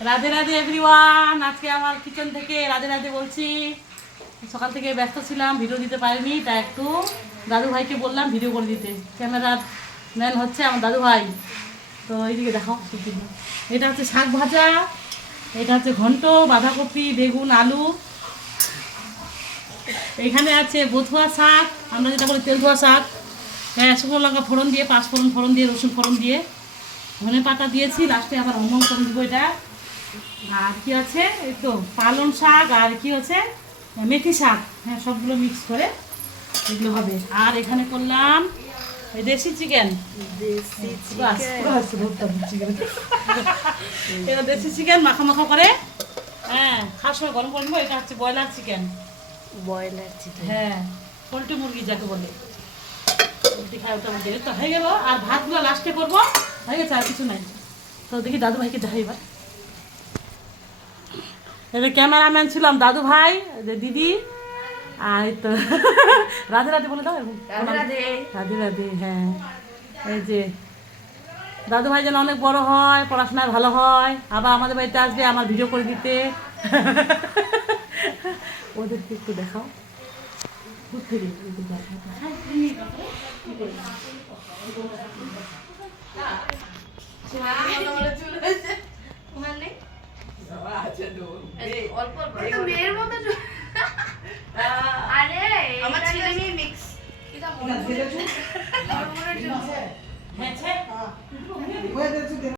Radhe Radhe everyone. আজকে আমার kitchen থেকে রাধে রাধে বলছি। সকাল থেকে ব্যস্ত ছিলাম, ভিডিও দিতে পারিনি, তাই একটু দাদু ভাইকে বললাম ভিডিও করে দিতে। ক্যামেরার ম্যান হচ্ছে আমার দাদু ভাই। তো এইদিকে দেখাও, এটা হচ্ছে শাক ভাজা, এটা হচ্ছে ঘন্ট, বাঁধাকপি, বেগুন, আলু। এখানে আছে বথুয়া শাক, আমরা যেটা বলি তেল ধোয়া শাক। হ্যাঁ, শুকনো লঙ্কা ফোড়ন দিয়ে, পাঁচফোড়ন ফোড়ন দিয়ে, রসুন ফোড়ন দিয়ে, ধনে পাতা দিয়েছি, লাস্টে আবার হমম করে দিব এটা। আর কি আছে, এই তো পালং শাক, আর কি হচ্ছে মেথি শাক। হ্যাঁ, সবগুলো মিক্স করে এগুলো হবে। আর এখানে করলাম দেশি চিকেন। এটা দেশি চিকেন মাখা মাখা করে, হ্যাঁ, খাওয়ার সময় গরম করে নেবো। এটা হচ্ছে ব্রয়লার চিকেন। ব্রয়লার চিকেন, হ্যাঁ, পোলট্রি মুরগি যাকে বলে। পোলট্রি খায় ওটা বলতে তো হয়ে গেল। আর ভাতগুলো লাস্টে করবো, হয়ে গেছে, আর কিছু নাই। তো দেখি দাদু ভাইকে যাই এবার। এটা ক্যামেরাম্যান ছিলাম দাদু ভাই, দিদি, আর এই তো রাধে রাধে বলে দাও। রাধে রাধে রাধে। হ্যাঁ, এই যে দাদু ভাই যেন অনেক বড় হয়, পড়াশোনায় ভালো হয়, আবার আমাদের বাড়িতে আসবে আমার ভিডিও করে দিতে। ওদেরকে একটু দেখাও। মেয়ের মতো আরে আমার ছেলে মেয়ে মিক্স। এটা মনে হচ্ছে